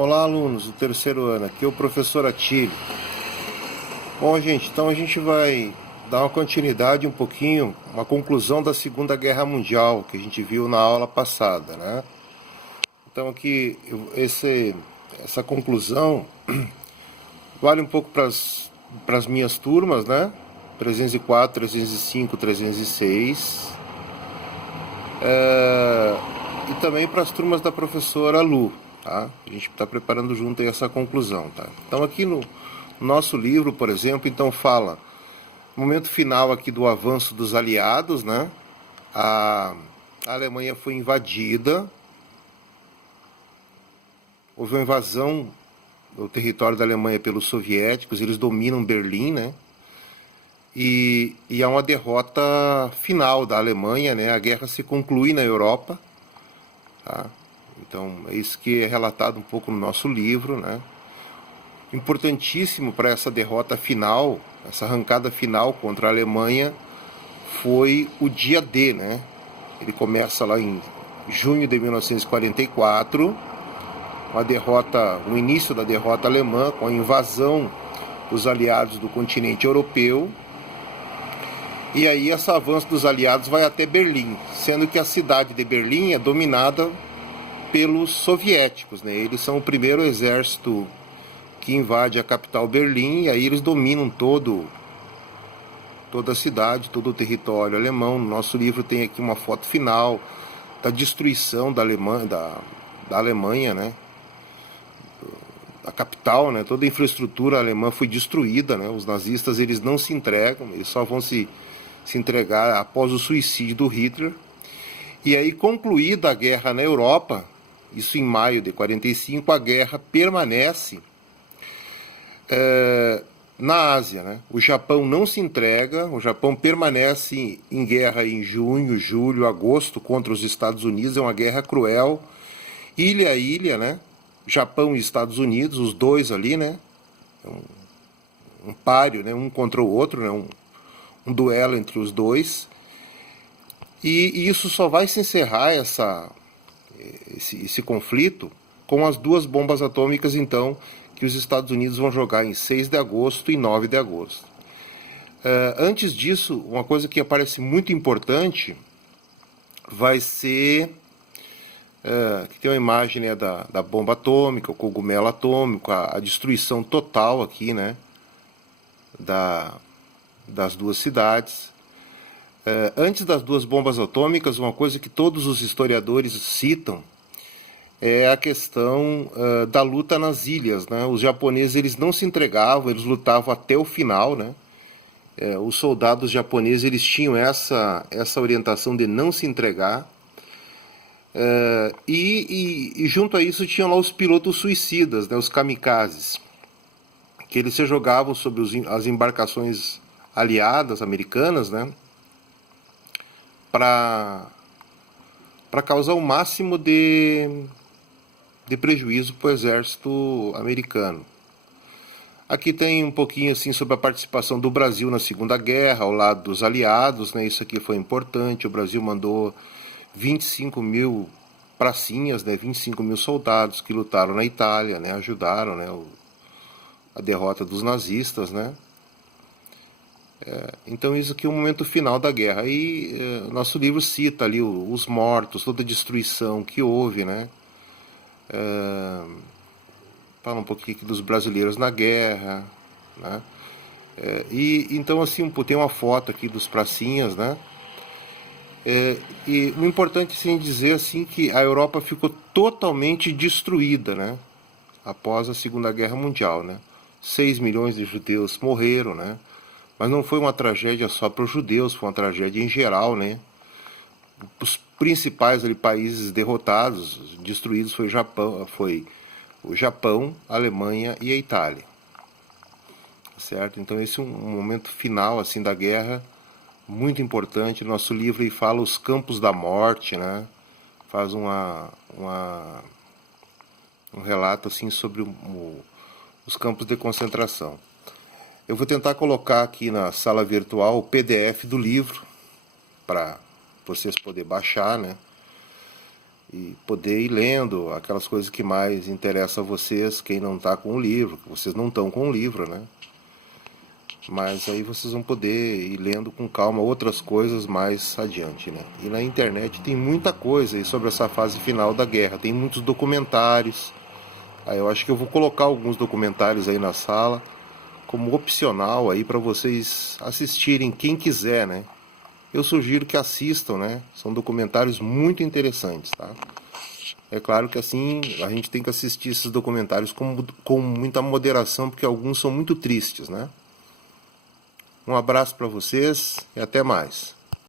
Olá, alunos do terceiro ano, aqui é o professor Atílio. Bom, gente, então a gente vai dar uma continuidade um pouquinho, uma conclusão da Segunda Guerra Mundial, que a gente viu na aula passada, né? Então aqui, essa conclusão vale um pouco para as minhas turmas, né? 304, 305, 306. E também para as turmas da professora Lu, tá? A gente está preparando junto aí essa conclusão, tá? Então aqui no nosso livro, por exemplo, então fala no momento final aqui do avanço dos aliados, né? A Alemanha foi invadida, houve uma invasão do território da Alemanha pelos soviéticos, eles dominam Berlim, né? E há uma derrota final da Alemanha, né? A guerra se conclui na Europa, tá? Então é isso que é relatado um pouco no nosso livro, né? Importantíssimo para essa derrota final, essa arrancada final contra a Alemanha, foi o dia D, né? Ele começa lá em junho de 1944, o início da derrota alemã, com a invasão dos aliados do continente europeu. E aí esse avanço dos aliados vai até Berlim, sendo que a cidade de Berlim é dominada pelos soviéticos, né? Eles são o primeiro exército que invade a capital Berlim, e aí eles dominam toda a cidade, todo o território alemão. No nosso livro tem aqui uma foto final da destruição da Alemanha, né? A capital, né? Toda a infraestrutura alemã foi destruída, né? Os nazistas, eles não se entregam, eles só vão se entregar após o suicídio do Hitler. E aí, concluída a guerra na Europa, isso em maio de 45, a guerra permanece na Ásia, né? O Japão não se entrega, o Japão permanece em guerra em junho, julho, agosto contra os Estados Unidos. É uma guerra cruel, ilha a ilha, né? Japão e Estados Unidos, os dois ali, né? Um páreo, né? Um contra o outro, né? Um duelo entre os dois. E isso só vai se encerrar, esse conflito, com as duas bombas atômicas, então, que os Estados Unidos vão jogar em 6 de agosto e 9 de agosto. Antes disso, uma coisa que parece muito importante vai ser... que tem uma imagem, né, da bomba atômica, o cogumelo atômico, a destruição total aqui, né, das duas cidades. Antes das duas bombas atômicas, uma coisa que todos os historiadores citam é a questão da luta nas ilhas, né? Os japoneses, eles não se entregavam, eles lutavam até o final, né? Os soldados japoneses, eles tinham essa orientação de não se entregar. E junto a isso tinham lá os pilotos suicidas, né? Os kamikazes, que eles se jogavam sobre as embarcações aliadas, americanas, né? Para causar o máximo de prejuízo para o exército americano. Aqui tem um pouquinho assim sobre a participação do Brasil na Segunda Guerra, ao lado dos aliados, né? Isso aqui foi importante. O Brasil mandou 25 mil pracinhas, né? 25 mil soldados que lutaram na Itália, né? Ajudaram, né? A derrota dos nazistas, né? Então isso aqui é o momento final da guerra. Aí nosso livro cita ali os mortos, toda a destruição que houve, né? Fala um pouquinho aqui dos brasileiros na guerra, né? Então assim, tem uma foto aqui dos pracinhas, né? E o importante sim dizer assim que a Europa ficou totalmente destruída, né? Após a Segunda Guerra Mundial, né? 6 milhões de judeus morreram, né? Mas não foi uma tragédia só para os judeus, foi uma tragédia em geral, né? Os principais países derrotados, destruídos, foi o Japão, a Alemanha e a Itália. Certo? Então esse é um momento final assim da guerra, muito importante. Nosso livro aí fala os campos da morte, né? Faz um relato assim sobre os campos de concentração. Eu vou tentar colocar aqui na sala virtual o PDF do livro para vocês poderem baixar, né? e poder ir lendo aquelas coisas que mais interessam a vocês, quem não está com o livro, vocês não estão com o livro, né? Mas aí vocês vão poder ir lendo com calma outras coisas mais adiante, né? E na internet tem muita coisa aí sobre essa fase final da guerra, tem muitos documentários. Aí eu acho que eu vou colocar alguns documentários aí na sala como opcional aí para vocês assistirem, quem quiser, né? Eu sugiro que assistam, né? São documentários muito interessantes, tá? É claro que assim a gente tem que assistir esses documentários com muita moderação, porque alguns são muito tristes, né? Um abraço para vocês e até mais.